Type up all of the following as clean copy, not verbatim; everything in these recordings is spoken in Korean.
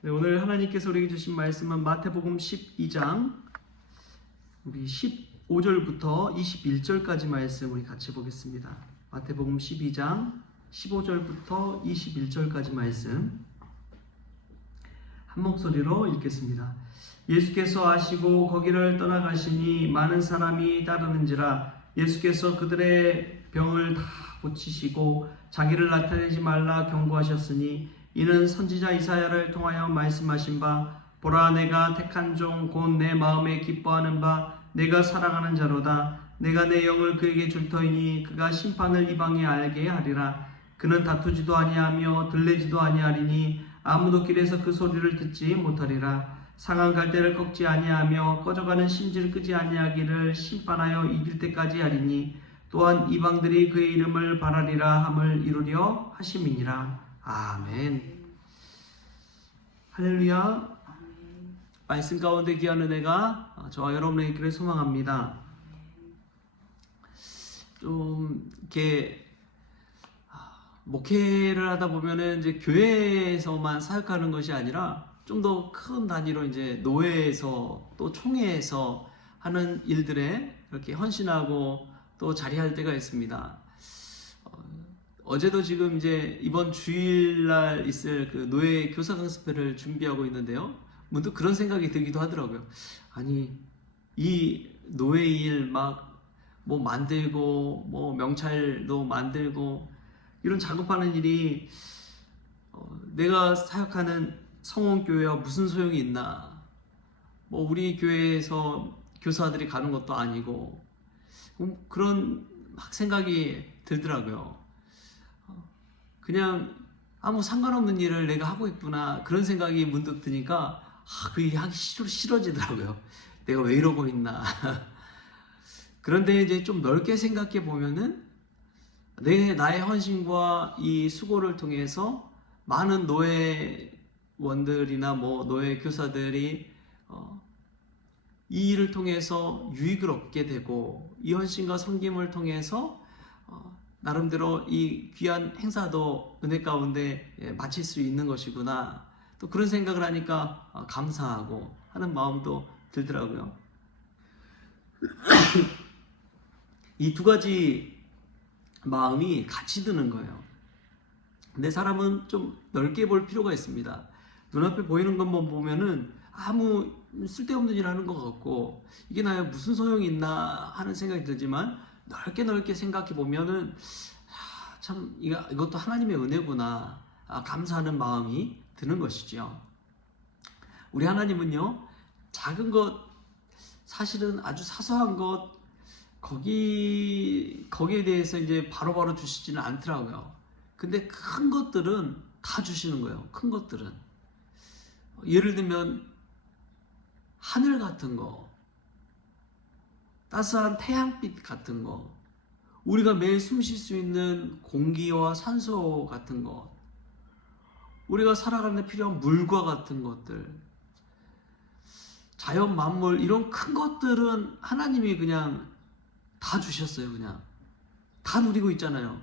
네, 오늘 하나님께서 우리에게 주신 말씀은 마태복음 12장 우리 15절부터 21절까지 말씀 우리 같이 보겠습니다. 마태복음 12장 15절부터 21절까지 말씀 한 목소리로 읽겠습니다. 예수께서 아시고 거기를 떠나가시니 많은 사람이 따르는지라 예수께서 그들의 병을 다 고치시고 자기를 나타내지 말라 경고하셨으니 이는 선지자 이사야를 통하여 말씀하신 바 보라 내가 택한 종 곧 내 마음에 기뻐하는 바 내가 사랑하는 자로다. 내가 내 영을 그에게 줄 터이니 그가 심판을 이방에 알게 하리라. 그는 다투지도 아니하며 들레지도 아니하리니 아무도 길에서 그 소리를 듣지 못하리라. 상한 갈대를 꺾지 아니하며 꺼져가는 심지를 끄지 아니하기를 심판하여 이길 때까지 하리니 또한 이방들이 그의 이름을 바라리라 함을 이루려 하심이니라. 아멘. 할렐루야. 말씀 가운데 귀한 은혜가 저와 여러분에게 있기를 소망합니다. 좀 이렇게 목회를 하다 보면은 이제 교회에서만 사역하는 것이 아니라 좀 더 큰 단위로 이제 노회에서 또 총회에서 하는 일들에 이렇게 헌신하고 또 자리할 때가 있습니다. 어제도 지금 이제 이번 주일날 있을 그 노예 교사 강습회를 준비하고 있는데요. 문득 그런 생각이 들기도 하더라고요. 아니, 이 노예 일 막 뭐 만들고 뭐 명찰도 만들고 이런 작업하는 일이 내가 사역하는 성원교회와 무슨 소용이 있나? 뭐 우리 교회에서 교사들이 가는 것도 아니고 그런 막 생각이 들더라고요. 그냥 아무 상관없는 일을 내가 하고 있구나 그런 생각이 문득 드니까 그 일이 하기 싫어지더라고요. 내가 왜 이러고 있나. 그런데 이제 좀 넓게 생각해 보면은 나의 헌신과 이 수고를 통해서 많은 노예원들이나 뭐 노예 교사들이 이 일을 통해서 유익을 얻게 되고 이 헌신과 섬김을 통해서 나름대로 이 귀한 행사도 은혜 가운데 마칠 수 있는 것이구나. 또 그런 생각을 하니까 감사하고 하는 마음도 들더라고요. 이 두 가지 마음이 같이 드는 거예요. 근데 사람은 좀 넓게 볼 필요가 있습니다. 눈앞에 보이는 것만 보면은 아무 쓸데없는 일 하는 것 같고 이게 나에 무슨 소용이 있나 하는 생각이 들지만 넓게 생각해 보면은 참 이것도 하나님의 은혜구나 감사하는 마음이 드는 것이죠. 우리 하나님은요 작은 것 사실은 아주 사소한 것 거기에 대해서 이제 바로바로 주시지는 않더라고요. 근데 큰 것들은 다 주시는 거예요. 큰 것들은 예를 들면 하늘 같은 거, 따스한 태양빛 같은 거, 우리가 매일 숨 쉴 수 있는 공기와 산소 같은 것, 우리가 살아가는 데 필요한 물과 같은 것들, 자연 만물 이런 큰 것들은 하나님이 그냥 다 주셨어요. 그냥 다 누리고 있잖아요.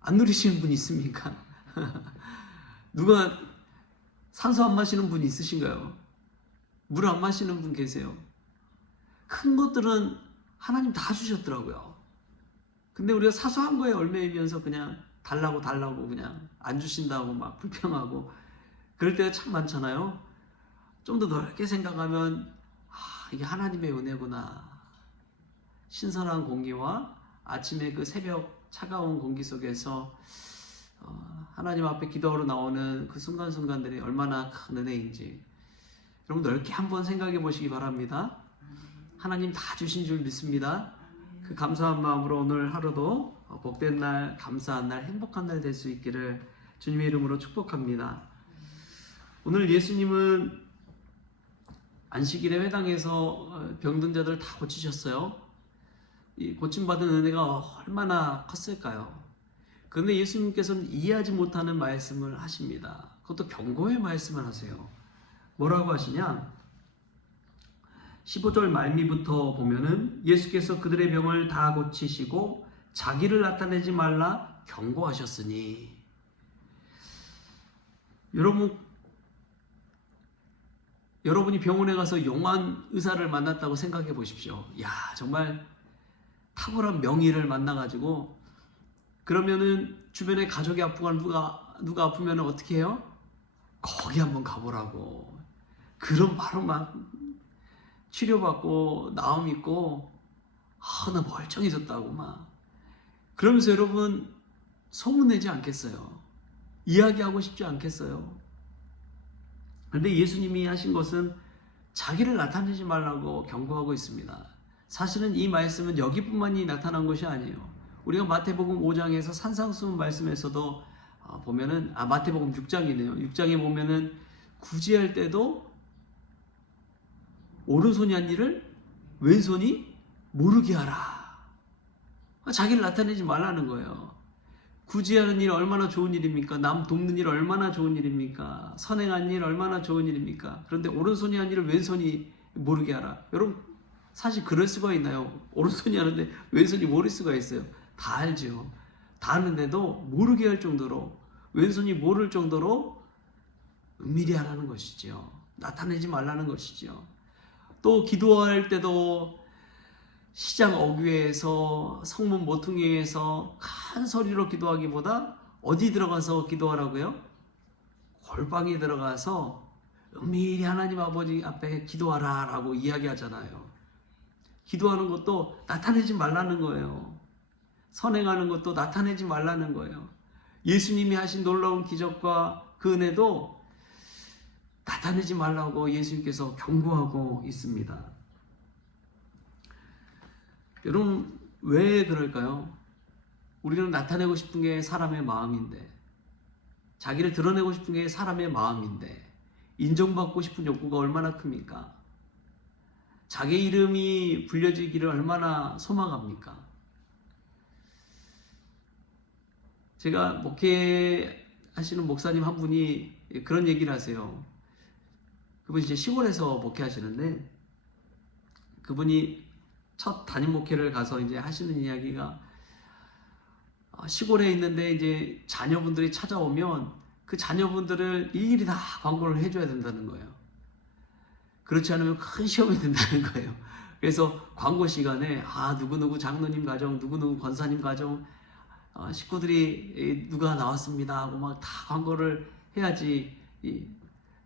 안 누리시는 분 있습니까? 누가 산소 안 마시는 분 있으신가요? 물 안 마시는 분 계세요? 큰 것들은 하나님 다 주셨더라고요. 근데 우리가 사소한 거에 얽매이면서 그냥 달라고 그냥 안 주신다고 막 불평하고 그럴 때가 참 많잖아요. 좀 더 넓게 생각하면 이게 하나님의 은혜구나. 신선한 공기와 아침에 그 새벽 차가운 공기 속에서 하나님 앞에 기도하러 나오는 그 순간순간들이 얼마나 큰 은혜인지 여러분 넓게 한번 생각해 보시기 바랍니다. 하나님 다 주신 줄 믿습니다. 그 감사한 마음으로 오늘 하루도 복된 날, 감사한 날, 행복한 날 될 수 있기를 주님의 이름으로 축복합니다. 오늘 예수님은 안식일에 회당에서 병든 자들 다 고치셨어요. 이 고침받은 은혜가 얼마나 컸을까요? 그런데 예수님께서는 이해하지 못하는 말씀을 하십니다. 그것도 경고의 말씀을 하세요. 뭐라고 하시냐? 15절 말미부터 보면은 예수께서 그들의 병을 다 고치시고 자기를 나타내지 말라 경고하셨으니. 여러분 여러분이 병원에 가서 용한 의사를 만났다고 생각해 보십시오. 야, 정말 탁월한 명의를 만나가지고, 그러면은 주변에 가족이 아프거나 누가 아프면 어떻게 해요? 거기 한번 가보라고. 그럼 바로 막 치료받고 나음 있고, 나 멀쩡해졌다고 막. 그러면서 여러분 소문내지 않겠어요? 이야기하고 싶지 않겠어요? 그런데 예수님이 하신 것은 자기를 나타내지 말라고 경고하고 있습니다. 사실은 이 말씀은 여기뿐만이 나타난 것이 아니에요. 우리가 마태복음 5장에서 산상수훈 말씀에서도 보면은, 마태복음 6장이네요. 6장에 보면은 구제할 때도 오른손이 한 일을 왼손이 모르게 하라. 자기를 나타내지 말라는 거예요. 구제하는 일 얼마나 좋은 일입니까? 남 돕는 일 얼마나 좋은 일입니까? 선행한 일 얼마나 좋은 일입니까? 그런데 오른손이 한 일을 왼손이 모르게 하라. 여러분, 사실 그럴 수가 있나요? 오른손이 하는데 왼손이 모를 수가 있어요. 다 알죠. 다 아는데도 모르게 할 정도로, 왼손이 모를 정도로 은밀히 하라는 것이죠. 나타내지 말라는 것이죠. 또 기도할 때도 시장 어귀에서, 성문 모퉁이에서 큰 소리로 기도하기보다 어디 들어가서 기도하라고요? 골방에 들어가서 은밀히 하나님 아버지 앞에 기도하라 라고 이야기하잖아요. 기도하는 것도 나타내지 말라는 거예요. 선행하는 것도 나타내지 말라는 거예요. 예수님이 하신 놀라운 기적과 그 은혜도 나타내지 말라고 예수님께서 경고하고 있습니다. 여러분, 왜 그럴까요? 우리는 나타내고 싶은 게 사람의 마음인데, 자기를 드러내고 싶은 게 사람의 마음인데, 인정받고 싶은 욕구가 얼마나 큽니까? 자기 이름이 불려지기를 얼마나 소망합니까? 제가 목회하시는 목사님 한 분이 그런 얘기를 하세요. 그분이 이제 시골에서 목회하시는데, 그분이 첫 담임 목회를 가서 이제 하시는 이야기가, 시골에 있는데 이제 자녀분들이 찾아오면 그 자녀분들을 일일이 다 광고를 해줘야 된다는 거예요. 그렇지 않으면 큰 시험이 된다는 거예요. 그래서 광고 시간에 누구누구 장로님 가정, 누구누구 권사님 가정, 식구들이 누가 나왔습니다 하고 막 다 광고를 해야지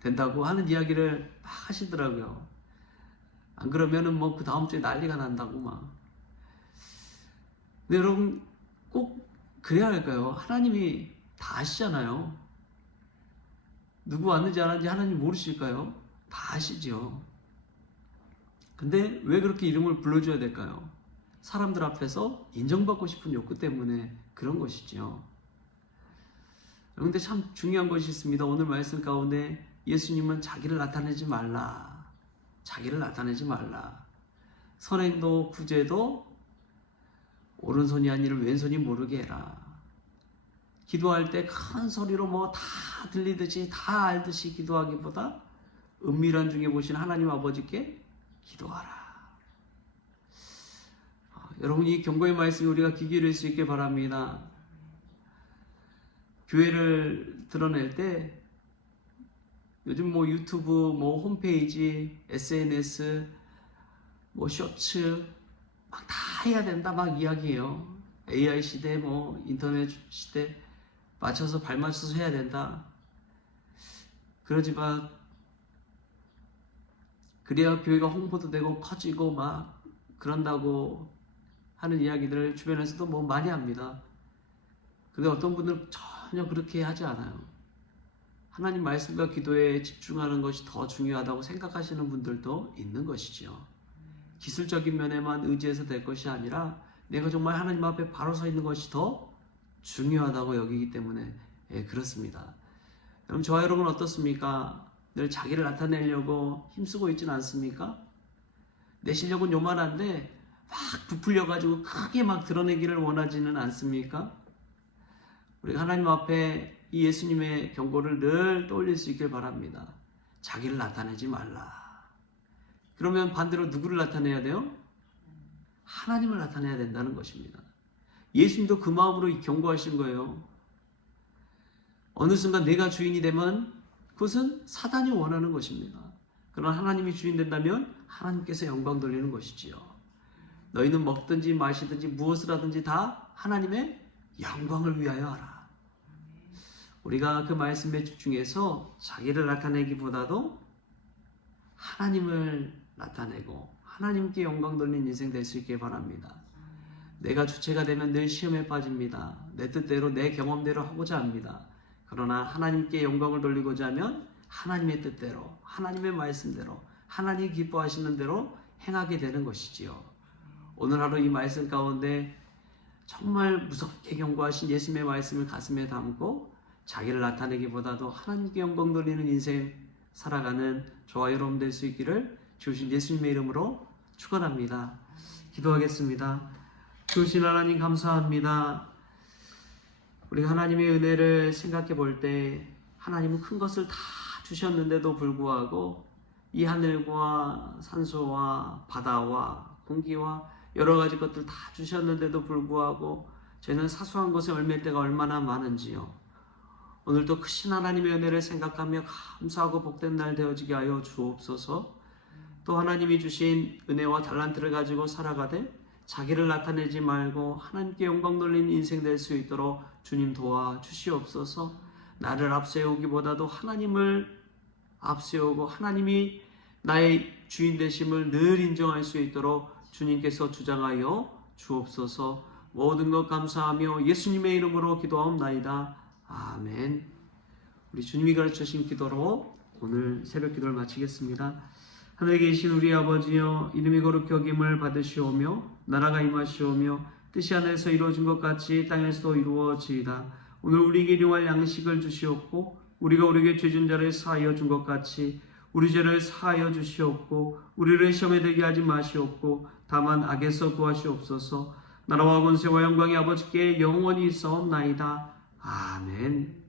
된다고 하는 이야기를 막 하시더라고요. 안 그러면은 뭐 그 다음 주에 난리가 난다고 막. 근데 여러분, 꼭 그래야 할까요? 하나님이 다 아시잖아요. 누구 왔는지 안 왔는지 하나님 모르실까요? 다 아시죠. 근데 왜 그렇게 이름을 불러줘야 될까요? 사람들 앞에서 인정받고 싶은 욕구 때문에 그런 것이죠. 그런데 참 중요한 것이 있습니다. 오늘 말씀 가운데 예수님은 자기를 나타내지 말라. 자기를 나타내지 말라. 선행도 구제도 오른손이 한 일을 왼손이 모르게 해라. 기도할 때 큰 소리로 뭐 다 들리듯이 다 알듯이 기도하기보다 은밀한 중에 보신 하나님 아버지께 기도하라. 여러분, 이 경고의 말씀이 우리가 귀 기울일 수 있게 바랍니다. 교회를 드러낼 때 요즘 뭐 유튜브, 뭐 홈페이지, SNS, 뭐 쇼츠 막 다 해야 된다 막 이야기해요. AI 시대, 뭐 인터넷 시대 맞춰서 발맞춰서 해야 된다. 그러지만 그래야 교회가 홍보도 되고 커지고 막 그런다고 하는 이야기들을 주변에서도 뭐 많이 합니다. 근데 어떤 분들은 전혀 그렇게 하지 않아요. 하나님 말씀과 기도에 집중하는 것이 더 중요하다고 생각하시는 분들도 있는 것이죠. 기술적인 면에만 의지해서 될 것이 아니라 내가 정말 하나님 앞에 바로 서 있는 것이 더 중요하다고 여기기 때문에 그렇습니다. 그럼 저와 여러분 어떻습니까? 늘 자기를 나타내려고 힘쓰고 있지는 않습니까? 내 실력은 요만한데 막 부풀려가지고 크게 막 드러내기를 원하지는 않습니까? 우리가 하나님 앞에 이 예수님의 경고를 늘 떠올릴 수 있길 바랍니다. 자기를 나타내지 말라. 그러면 반대로 누구를 나타내야 돼요? 하나님을 나타내야 된다는 것입니다. 예수님도 그 마음으로 경고하신 거예요. 어느 순간 내가 주인이 되면 그것은 사단이 원하는 것입니다. 그러나 하나님이 주인 된다면 하나님께서 영광 돌리는 것이지요. 너희는 먹든지 마시든지 무엇을 하든지 다 하나님의 영광을 위하여 하라. 우리가 그 말씀에 집중해서 자기를 나타내기보다도 하나님을 나타내고 하나님께 영광 돌리는 인생 될 수 있길 바랍니다. 내가 주체가 되면 늘 시험에 빠집니다. 내 뜻대로 내 경험대로 하고자 합니다. 그러나 하나님께 영광을 돌리고자 하면 하나님의 뜻대로, 하나님의 말씀대로, 하나님이 기뻐하시는 대로 행하게 되는 것이지요. 오늘 하루 이 말씀 가운데 정말 무섭게 경고하신 예수님의 말씀을 가슴에 담고 자기를 나타내기보다도 하나님께 영광 돌리는 인생 살아가는 저와 여러분 될 수 있기를 주신 예수님의 이름으로 축원합니다. 기도하겠습니다. 주신 하나님 감사합니다. 우리가 하나님의 은혜를 생각해 볼 때 하나님은 큰 것을 다 주셨는데도 불구하고 이 하늘과 산소와 바다와 공기와 여러 가지 것들 다 주셨는데도 불구하고 저희는 사소한 것에 얽맬 때가 얼마나 많은지요. 오늘도 크신 하나님의 은혜를 생각하며 감사하고 복된 날 되어지게 하여 주옵소서. 또 하나님이 주신 은혜와 달란트를 가지고 살아가되 자기를 나타내지 말고 하나님께 영광 돌리는 인생 될 수 있도록 주님 도와주시옵소서. 나를 앞세우기보다도 하나님을 앞세우고 하나님이 나의 주인 되심을 늘 인정할 수 있도록 주님께서 주장하여 주옵소서. 모든 것 감사하며 예수님의 이름으로 기도하옵나이다. 아멘. 우리 주님이 가르치신 기도로 오늘 새벽 기도를 마치겠습니다. 하늘에 계신 우리 아버지여, 이름이 거룩히 여김을 받으시오며 나라가 임하시오며 뜻이 하늘에서 이루어진 것 같이 땅에서도 이루어지이다. 오늘 우리에게 일용할 양식을 주시옵고 우리가 우리에게 죄진 자를 사하여 준 것 같이 우리 죄를 사하여 주시옵고 우리를 시험에 들게 하지 마시옵고 다만 악에서 구하시옵소서. 나라와 권세와 영광이 아버지께 영원히 있사옵나이다. 아멘.